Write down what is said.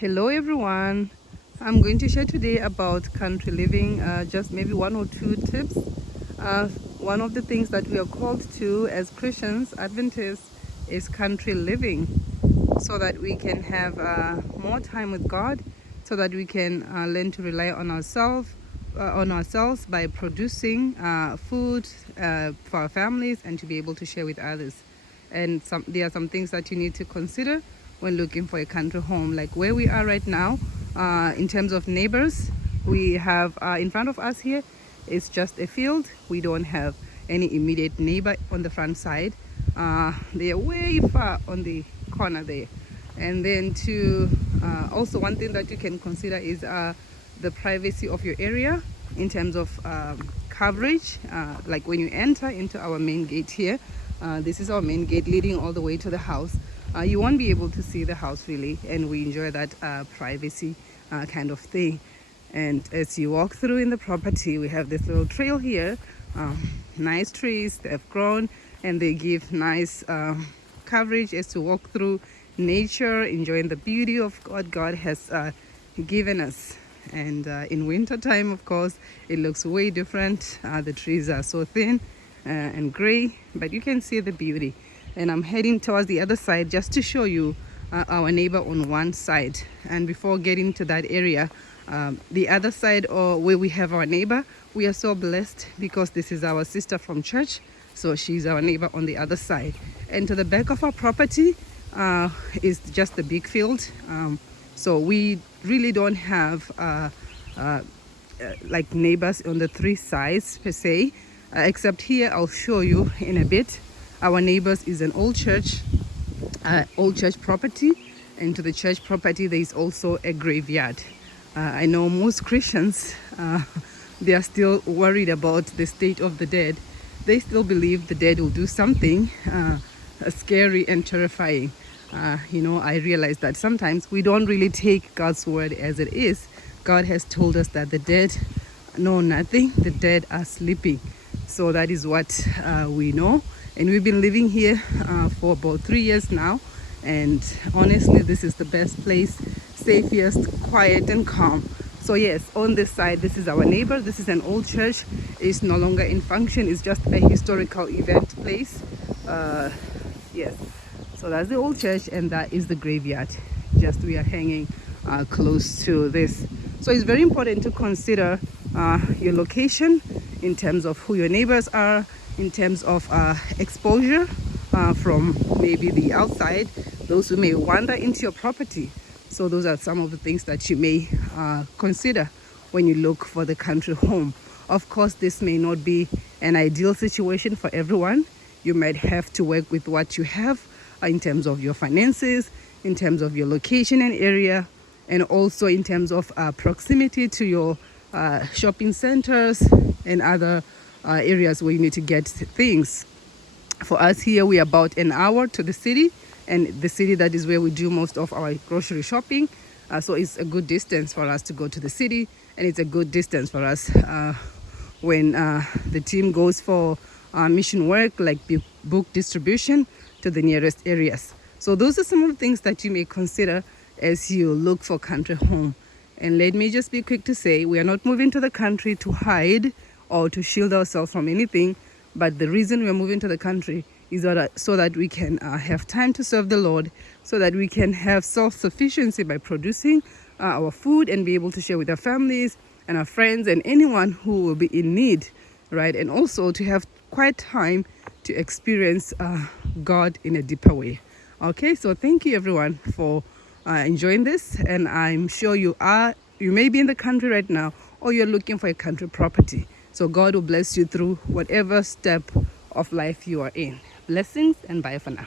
Hello everyone. I'm going to share today about country living, just maybe one or two tips. One of the things that we are called to as Christians, Adventists, is country living, so that we can have more time with God, so that we can learn to rely on ourselves by producing food for our families and to be able to share with others. And there are some things that you need to consider when looking for a country home, like where we are right now. In terms of neighbors, we have in front of us here is just a field. We don't have any immediate neighbor on the front side. They are way far on the corner there. And then also one thing that you can consider is the privacy of your area in terms of coverage. Like when you enter into our main gate here, this is our main gate leading all the way to the house. You won't be able to see the house really, and we enjoy that privacy kind of thing. And as you walk through in the property, we have this little trail here. Nice trees, they have grown and they give nice coverage as to walk through nature, enjoying the beauty of what God has given us. And in winter time, of course, it looks way different. The trees are so thin and gray, but you can see the beauty. And I'm heading towards the other side just to show you our neighbor on one side. And before getting to that area, the other side, or where we have our neighbor, we are so blessed because this is our sister from church, so she's our neighbor on the other side. And to the back of our property is just the big field, so we really don't have like neighbors on the three sides per se, except here. I'll show you in a bit. Our neighbors is an old church property, and to the church property there is also a graveyard. I know most Christians, they are still worried about the state of the dead. They still believe the dead will do something scary and terrifying. I realize that sometimes we don't really take God's word as it is. God has told us that the dead know nothing, the dead are sleeping. So that is what we know. And we've been living here for about 3 years now. And honestly, this is the best place, safest, quiet and calm. So yes, on this side, this is our neighbor. This is an old church. It's no longer in function. It's just a historical event place. Yes, so that's the old church, and that is the graveyard. Just we are hanging close to this. So it's very important to consider your location in terms of who your neighbors are, in terms of exposure from maybe the outside, those who may wander into your property. So those are some of the things that you may consider when you look for the country home. Of course, this may not be an ideal situation for everyone. You might have to work with what you have in terms of your finances, in terms of your location and area, and also in terms of proximity to your shopping centers and other areas where you need to get things. For us here, we are about an hour to the city, and the city, that is where we do most of our grocery shopping. So it's a good distance for us to go to the city, and it's a good distance for us when the team goes for mission work, like book distribution, to the nearest areas. So those are some of the things that you may consider as you look for country home. And let me just be quick to say, we are not moving to the country to hide or to shield ourselves from anything, but the reason we are moving to the country is so that we can have time to serve the Lord, so that we can have self-sufficiency by producing our food and be able to share with our families and our friends and anyone who will be in need, right? And also to have quiet time to experience God in a deeper way. Okay, so thank you everyone for enjoying this, and I'm sure you may be in the country right now, or you're looking for a country property. So God will bless you through whatever step of life you are in. Blessings, and bye for now.